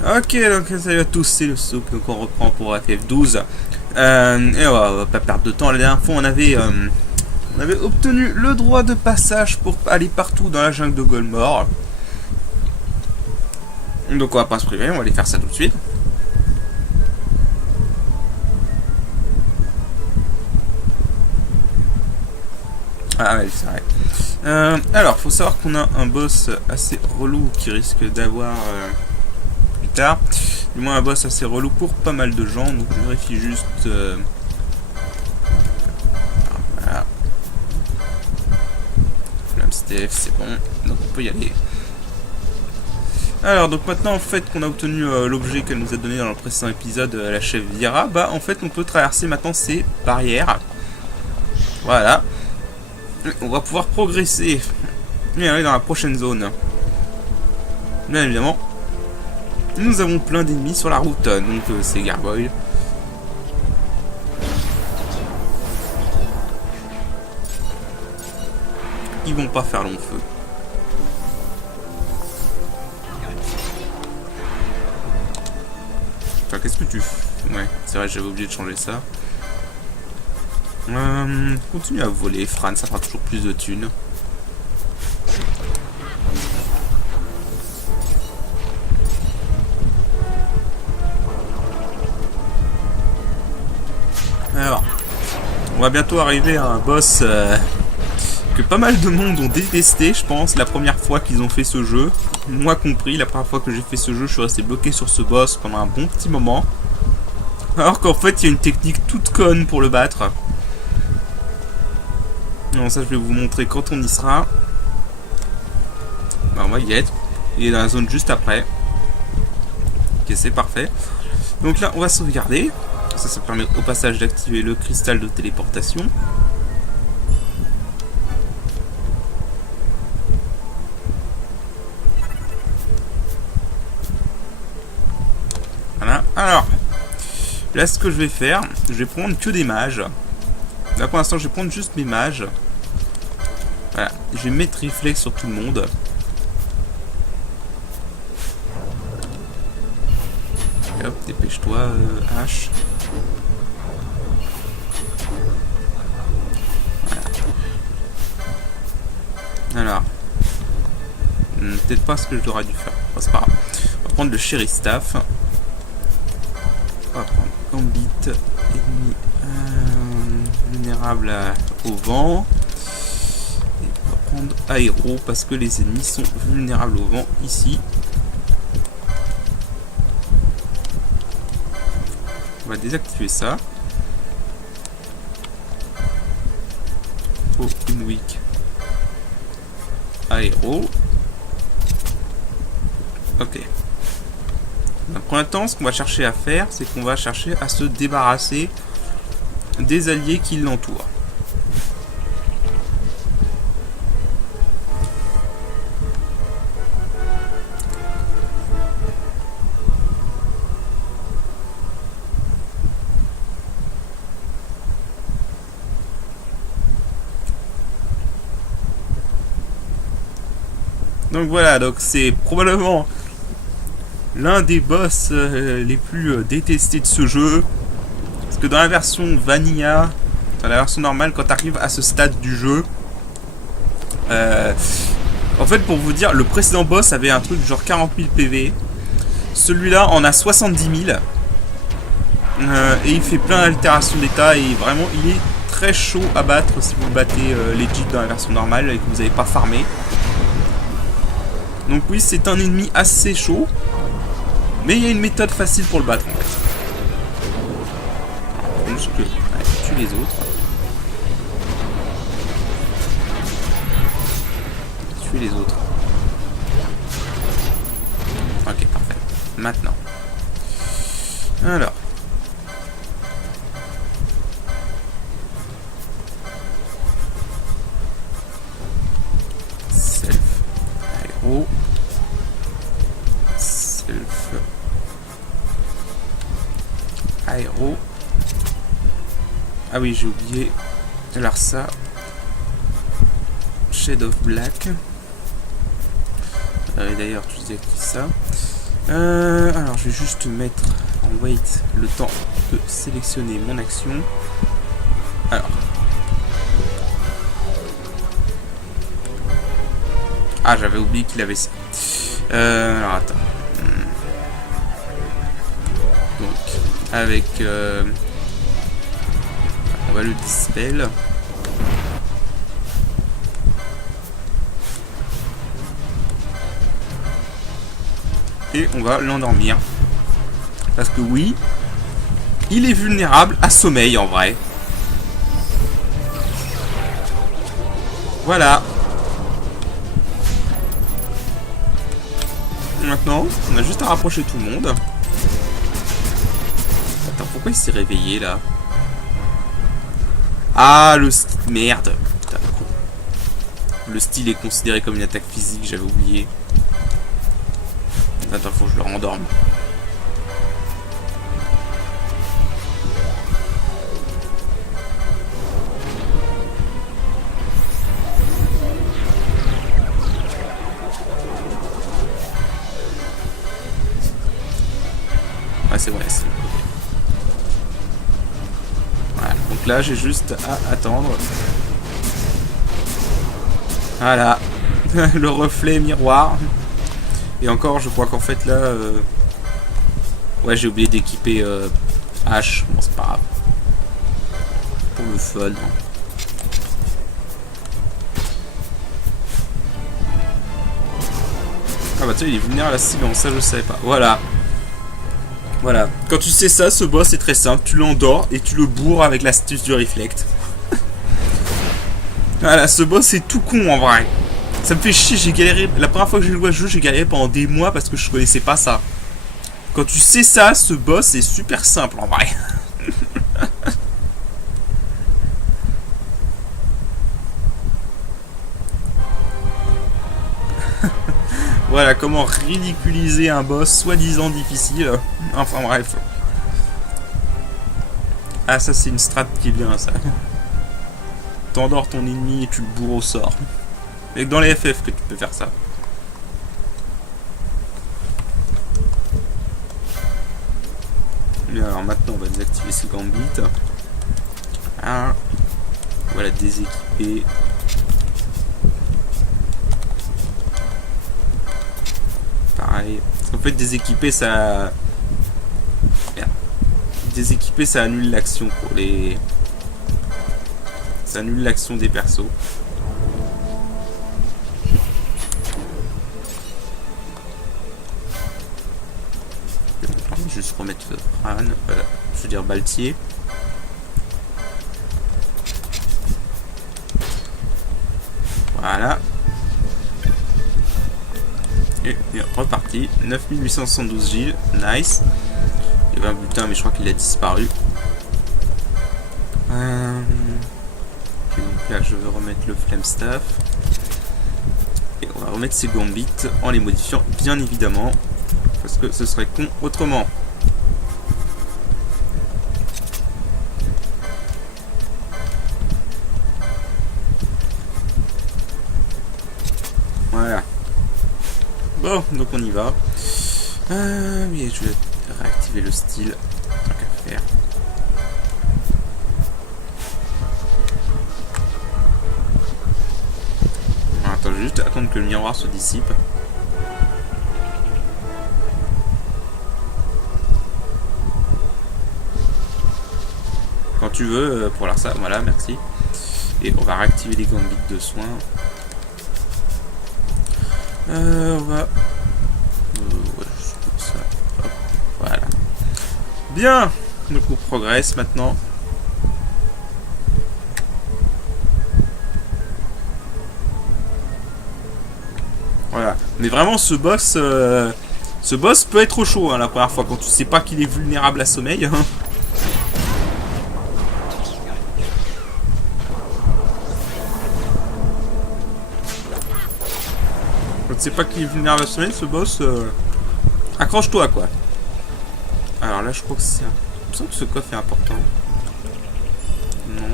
Ok, donc salut à tous, c'est le Souk qu'on reprend pour FF12. Et on va pas perdre de temps. La dernière fois, on avait obtenu le droit de passage pour aller partout dans la jungle de Golmore. Donc on va pas se priver, on va aller faire ça tout de suite. Ah ouais, c'est vrai. Alors, faut savoir qu'on a un boss assez relou qui risque d'avoir plus tard. Du moins un boss assez relou pour pas mal de gens. Donc je vérifie juste... voilà. Flamme Steph, c'est bon. Donc on peut y aller. Alors, donc maintenant, en fait, qu'on a obtenu l'objet qu'elle nous a donné dans le précédent épisode, la chef Vira, bah en fait, on peut traverser maintenant ces barrières. Voilà. On va pouvoir progresser et aller dans la prochaine zone. Bien évidemment, nous avons plein d'ennemis sur la route, donc c'est Gargoyle. Ils vont pas faire long feu. Enfin, qu'est-ce que tu fais? Ouais, c'est vrai, j'avais oublié de changer ça. Continue à voler, Fran, ça fera toujours plus de thunes. Alors, on va bientôt arriver à un boss que pas mal de monde ont détesté, je pense, la première fois qu'ils ont fait ce jeu. Moi compris, la première fois que j'ai fait ce jeu, je suis resté bloqué sur ce boss pendant un bon petit moment. Alors qu'en fait, il y a une technique toute conne pour le battre. Non, ça je vais vous montrer quand on y sera. Bah, on va y être. Il est dans la zone juste après. Ok, c'est parfait. Donc là, on va sauvegarder. Ça permet au passage d'activer le cristal de téléportation. Voilà. Alors, là, ce que je vais faire, je vais prendre que des mages. Là, pour l'instant, je vais prendre juste mes mages. Voilà. Je vais mettre réflexe sur tout le monde. Et hop, dépêche-toi, H. Voilà. Alors. Peut-être pas ce que j'aurais dû faire. Enfin, c'est pas grave. On va prendre le Cherry Staff. On va prendre Gambit, ennemi vulnérable au vent. Et on va prendre Aéro parce que les ennemis sont vulnérables au vent ici. On va désactiver ça. Oh, une weak. Aéro. Ok. Donc, pour l'instant, ce qu'on va chercher à faire, c'est qu'on va chercher à se débarrasser des alliés qui l'entourent. Donc voilà, donc c'est probablement l'un des boss les plus détestés de ce jeu. Parce que dans la version Vanilla, dans la version normale, quand tu arrives à ce stade du jeu, en fait, pour vous dire, le précédent boss avait un truc genre 40 000 PV. Celui-là en a 70 000. Et il fait plein d'altérations d'état. Et vraiment, il est très chaud à battre si vous battez legit dans la version normale et que vous n'avez pas farmé. Donc oui, c'est un ennemi assez chaud. Mais il y a une méthode facile pour le battre en fait. Juste que... ouais, tue les autres. Tue les autres. Ok, parfait. Maintenant. Alors. Self. Aéro. Self. Aéro. Ah oui, j'ai oublié. Alors ça. Shade of Black. D'ailleurs, tu désactives ça. Alors je vais juste mettre en wait le temps de sélectionner mon action. Alors. Ah, j'avais oublié qu'il avait ça. Alors attends. Donc, avec... on va le dispel. Et on va l'endormir. Parce que oui, il est vulnérable à sommeil en vrai. Voilà. Maintenant, on a juste à rapprocher tout le monde. Attends, pourquoi il s'est réveillé là? Ah, le style... Merde. Putain, con. Le style est considéré comme une attaque physique, j'avais oublié. Attends, faut que je le rendorme. Ouais, c'est vrai, c'est bon. Voilà, donc là, j'ai juste à attendre. Voilà. Le reflet miroir. Et encore, je crois qu'en fait, là... Ouais, j'ai oublié d'équiper H. Bon, c'est pas grave. Pour le fun. Hein. Ah bah, tu sais, il est vulnérable à la silence. Ça, je savais pas. Voilà. Voilà. Quand tu sais ça, ce boss est très simple. Tu l'endors et tu le bourres avec l'astuce du reflect. Voilà, ce boss est tout con en vrai. Ça me fait chier, j'ai galéré. La première fois que j'ai joué à ce jeu, j'ai galéré pendant des mois parce que je connaissais pas ça. Quand tu sais ça, ce boss est super simple en vrai. Voilà, comment ridiculiser un boss soi-disant difficile. Enfin bref. Ah, ça c'est une strat qui est bien ça. T'endors ton ennemi et tu le bourres au sort. Et que dans les FF que tu peux faire ça. Bien, alors maintenant on va désactiver ce gambit. Ah, voilà, déséquiper. Pareil. En fait, déséquiper ça. Merde. Déséquiper ça annule l'action pour les. Ça annule l'action des persos. Juste remettre Fran, je veux dire Baltier. Voilà. Et reparti. 9872 Gilles, nice. Il y avait un butin, mais je crois qu'il a disparu. Donc là, je vais remettre le Flame Staff. Et on va remettre ces gambits en les modifiant, bien évidemment. Parce que ce serait con autrement. Voilà. Bon, donc on y va. Oui, je vais réactiver le style. Tant qu'à faire. Attends, je vais juste attendre que le miroir se dissipe. Quand tu veux, pour ça, voilà, merci. Et on va réactiver les gambits de soins. On va... ouais, juste comme ça. Hop, voilà. Bien. Donc on progresse maintenant. Voilà. Mais vraiment, ce boss peut être chaud hein, la première fois quand tu sais pas qu'il est vulnérable à sommeil. Hein. Quand tu sais pas qu'il est vulnérable à sommeil, ce boss, accroche-toi quoi. Alors là, je crois que c'est. Il me semble que ce coffre est important. Non.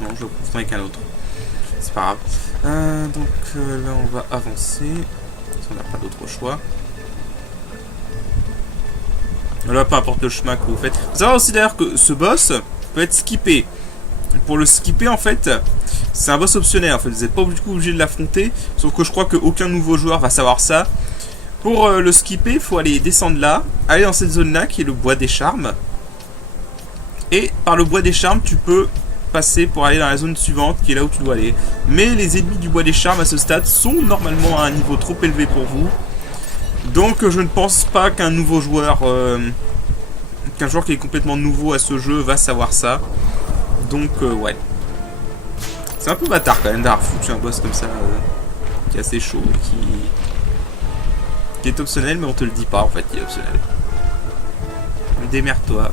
Non, je le confonds avec un autre. C'est pas grave. Donc là, on va avancer. On n'a pas d'autre choix. Voilà, peu importe le chemin que vous faites. Faut savoir aussi d'ailleurs que ce boss peut être skippé. Pour le skipper, en fait, c'est un boss optionnel. En fait, vous n'êtes pas obligé de l'affronter. Sauf que je crois qu'aucun nouveau joueur va savoir ça. Pour le skipper, il faut aller descendre là, aller dans cette zone-là qui est le bois des charmes. Et par le bois des charmes, tu peux passer pour aller dans la zone suivante qui est là où tu dois aller. Mais les ennemis du bois des charmes à ce stade sont normalement à un niveau trop élevé pour vous. Donc je ne pense pas qu'un nouveau joueur, qu'un joueur qui est complètement nouveau à ce jeu va savoir ça. Donc ouais. C'est un peu bâtard quand même d'avoir foutu un boss comme ça, qui est assez chaud, qui est optionnel, mais on te le dit pas en fait, qui est optionnel. Démerde-toi.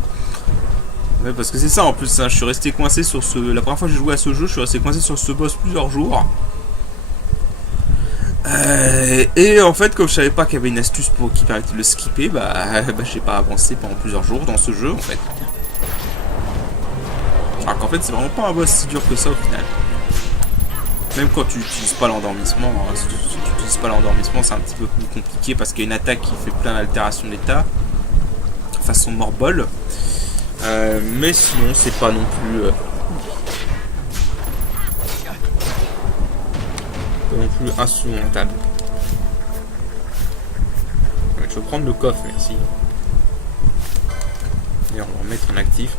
Ouais, parce que c'est ça en plus, hein, je suis resté coincé sur ce... La première fois que j'ai joué à ce jeu, je suis resté coincé sur ce boss plusieurs jours. Et en fait, comme je savais pas qu'il y avait une astuce qui permettait de le skipper, bah j'ai pas avancé pendant plusieurs jours dans ce jeu en fait. Alors qu'en fait, c'est vraiment pas un boss si dur que ça au final. Même quand tu n'utilises pas l'endormissement, hein, si tu n'utilises pas l'endormissement, c'est un petit peu plus compliqué parce qu'il y a une attaque qui fait plein d'altérations d'état, façon morbole. Mais sinon, c'est pas non plus. Pas non plus insurmontable. Je vais prendre le coffre, merci. Et on va en mettre en actif.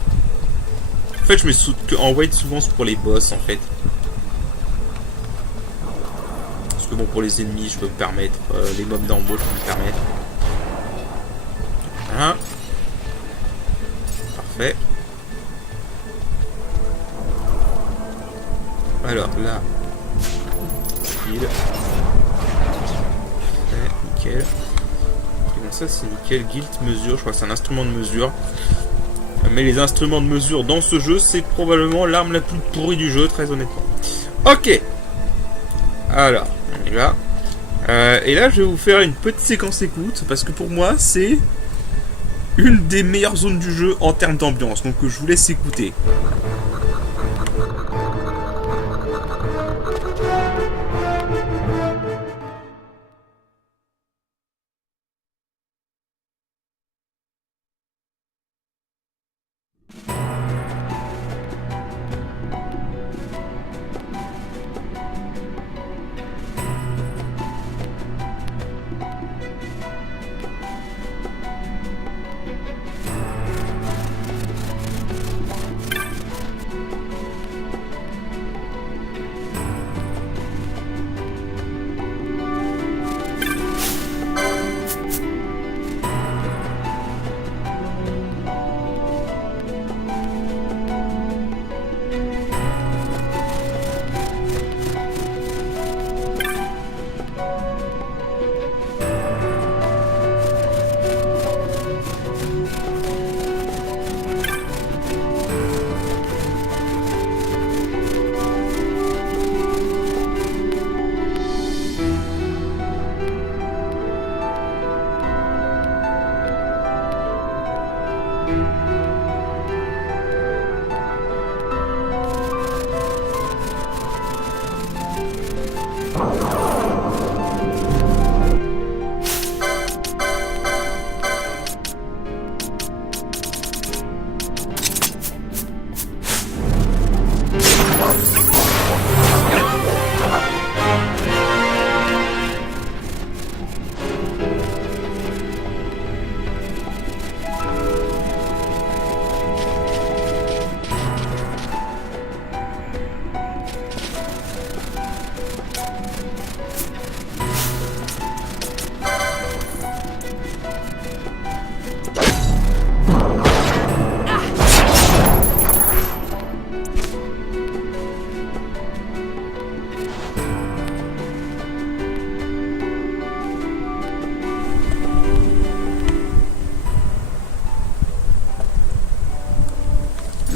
En fait, je mets en wait souvent pour les boss en fait. Parce que bon, pour les ennemis, je peux me permettre. Les mobs d'embauche, je peux me permettre. Voilà. Parfait. Alors là. Skill. Parfait, nickel. Et bon, ça c'est nickel. Guild mesure, je crois que c'est un instrument de mesure. Mais les instruments de mesure dans ce jeu, c'est probablement l'arme la plus pourrie du jeu, très honnêtement. Ok. Alors, on y va. Et là, je vais vous faire une petite séquence écoute, parce que pour moi, c'est une des meilleures zones du jeu en termes d'ambiance. Donc, je vous laisse écouter.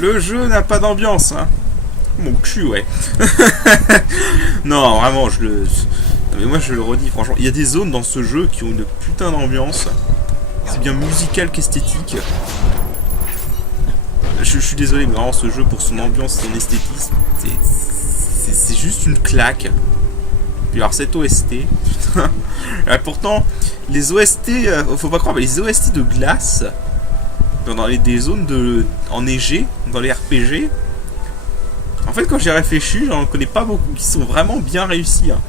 Le jeu n'a pas d'ambiance, hein. Mon cul, ouais. Non, vraiment, mais moi, je le redis, franchement. Il y a des zones dans ce jeu qui ont une putain d'ambiance. C'est bien musical qu'esthétique. Je suis désolé, mais vraiment, ce jeu, pour son ambiance et son esthétisme, c'est juste une claque. Puis alors, cette OST, putain. Pourtant, les OST, faut pas croire, mais les OST de Glace des zones enneigées, dans les RPG. En fait, quand j'ai réfléchi, j'en connais pas beaucoup qui sont vraiment bien réussis. Hein.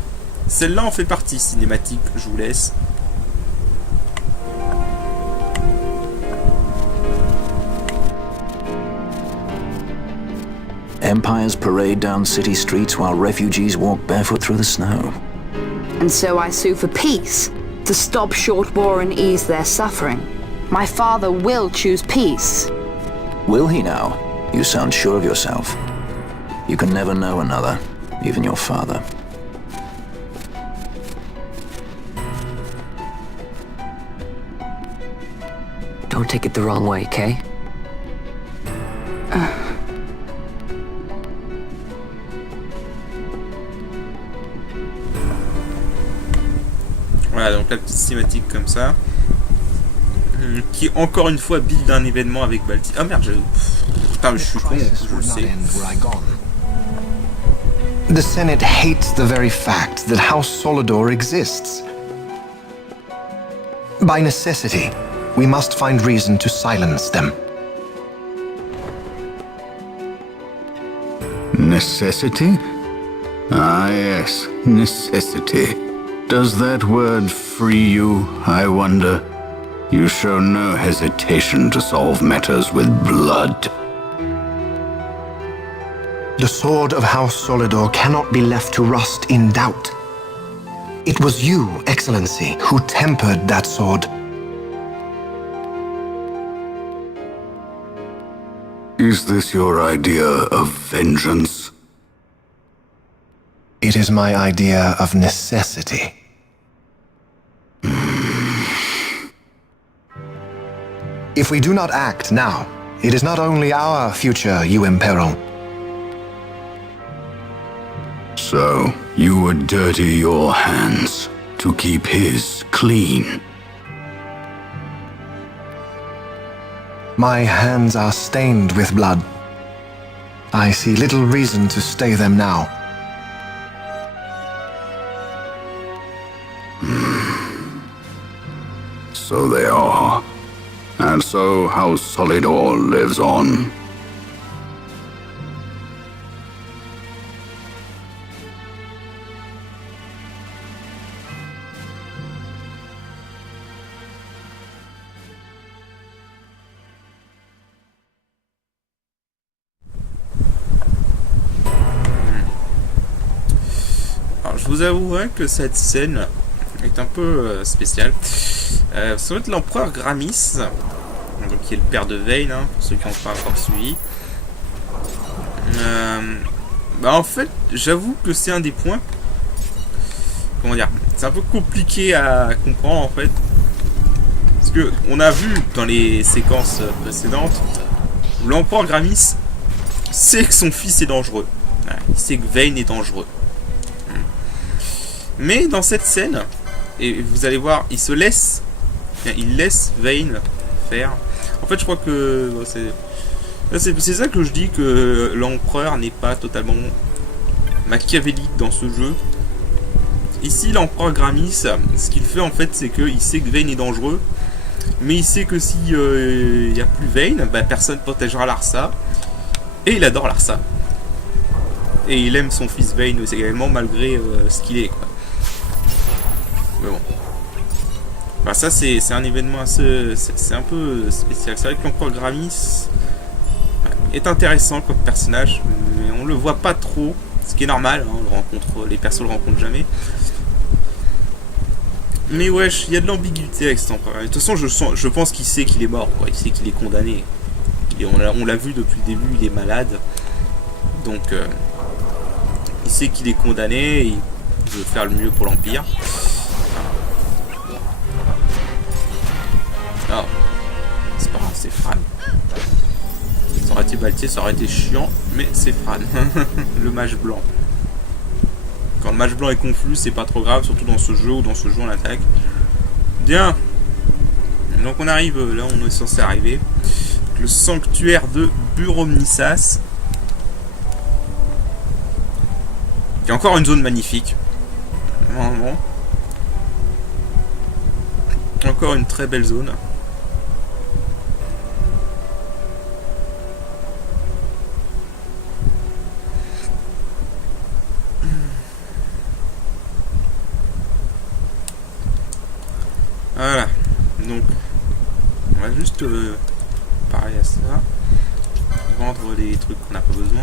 Celle-là en fait partie, cinématique, je vous laisse. Empires parade down city streets while refugees walk barefoot through the snow. And so I sue for peace, to stop short war and ease their suffering. My father will choose peace. Will he now? You sound sure of yourself. You can never know another, even your father. Don't take it the wrong way, Kay? Voilà, donc la petite cinématique comme ça. Qui, encore une fois, build un événement avec Balti. Ah merde, putain, je suis con, je le sais. The Senate hates the very fact that House Solidor exists. By necessity, we must find reason to silence them. Necessity? Ah, yes, necessity. Does that word free you, I wonder? You show no hesitation to solve matters with blood. The sword of House Solidor cannot be left to rust in doubt. It was you, Excellency, who tempered that sword. Is this your idea of vengeance? It is my idea of necessity. If we do not act now, it is not only our future you imperil. So, you would dirty your hands to keep his clean. My hands are stained with blood. I see little reason to stay them now. So they are. And so House Solidor lives on. Alors, je vous avouerai que cette scène est un peu spéciale. Ça va être l'empereur Gramis, donc, qui est le père de Vayne, hein, pour ceux qui n'ont pas encore suivi. En fait, j'avoue que c'est un des points. Comment dire, c'est un peu compliqué à comprendre en fait. Parce que on a vu dans les séquences précédentes, l'empereur Gramis sait que son fils est dangereux. Voilà, il sait que Vayne est dangereux. Mais dans cette scène, et vous allez voir, il laisse Vayne faire. En fait, je crois que c'est ça que je dis, que l'empereur n'est pas totalement machiavélique dans ce jeu. Ici, l'empereur Gramis, ce qu'il fait en fait, c'est qu'il sait que Vayne est dangereux, mais il sait que si il n'y a plus Vayne, personne ne protégera Larsa, et il adore Larsa. Et il aime son fils Vayne également, malgré ce qu'il est, quoi. Mais bon. Ça, c'est un événement assez... C'est un peu spécial. C'est vrai que l'empereur Gramis est intéressant comme personnage, mais on le voit pas trop, ce qui est normal, hein, les persos le rencontrent jamais. Mais wesh, il y a de l'ambiguïté avec cet empereur. De toute façon, je pense qu'il sait qu'il est mort, quoi. Il sait qu'il est condamné. Et on l'a vu depuis le début, il est malade. Donc, il sait qu'il est condamné et il veut faire le mieux pour l'Empire. Ah, c'est pas grave, c'est Fran. Ça aurait été Baltier, ça aurait été chiant, mais c'est Fran. Le mage blanc. Quand le mage blanc est confus, c'est pas trop grave, surtout dans ce jeu où dans ce jeu on attaque. Bien. Donc on arrive, là on est censé arriver. Le sanctuaire de Buromnissas. Il y a encore une zone magnifique. Vraiment. Encore une très belle zone. Voilà. Donc, on va juste pareil à ça. Vendre les trucs qu'on n'a pas besoin.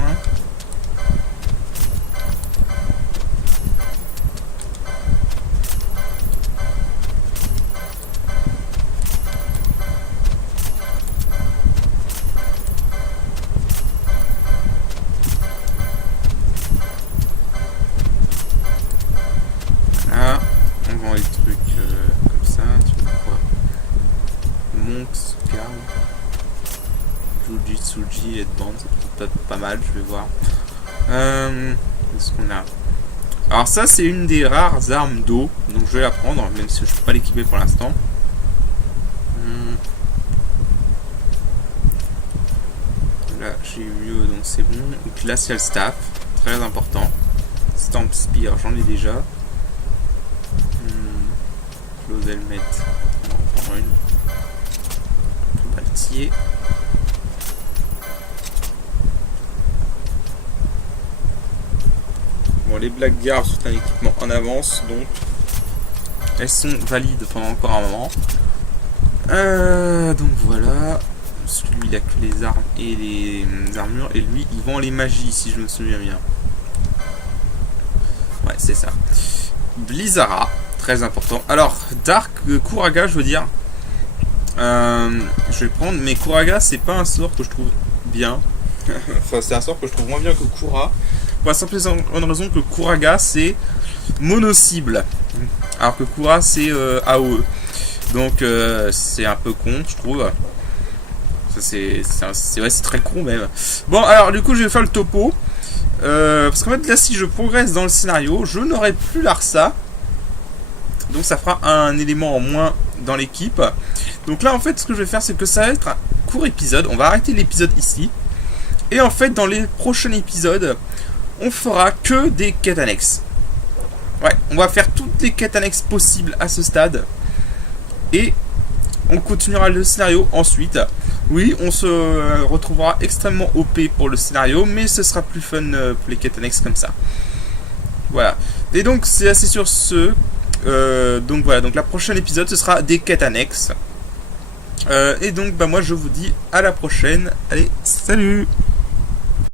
Là, on vend les trucs comme ça. Tu vois quoi? Monks, Carl. Jujitsuji, Headband, c'est peut-être pas mal, je vais voir. Qu'est-ce qu'on a? Alors ça c'est une des rares armes d'eau, donc je vais la prendre, même si je ne peux pas l'équiper pour l'instant. Là j'ai eu mieux, donc c'est bon. Glacial Staff, très important. Stamp Spear, j'en ai déjà. Close Helmet, on va en prendre une. Baltier. Bon, les Black Guards sont un équipement en avance, donc elles sont valides pendant encore un moment. Donc voilà. Lui, il a que les armes et les armures, et lui, il vend les magies, si je me souviens bien. Ouais, c'est ça. Blizzara, très important. Alors, Dark Kuraga, je veux dire. Je vais prendre, mais Kuraga, c'est pas un sort que je trouve bien. Enfin, c'est un sort que je trouve moins bien que Kura. Pour la simple raison que Kuraga c'est mono-cible, alors que Kura c'est AOE. Donc c'est un peu con, je trouve. C'est très con même. Bon, alors du coup je vais faire le topo. Parce qu'en fait là, si je progresse dans le scénario, je n'aurai plus Larsa. Donc ça fera un élément en moins dans l'équipe. Donc là en fait ce que je vais faire, c'est que ça va être un court épisode. On va arrêter l'épisode ici. Et en fait dans les prochains épisodes, on fera que des quêtes annexes. Ouais, on va faire toutes les quêtes annexes possibles à ce stade. Et on continuera le scénario ensuite. Oui, on se retrouvera extrêmement OP pour le scénario, mais ce sera plus fun pour les quêtes annexes comme ça. Voilà. Et donc c'est assez sur ce. Donc voilà, donc la prochaine épisode ce sera des quêtes annexes. Et donc bah moi je vous dis à la prochaine. Allez, salut!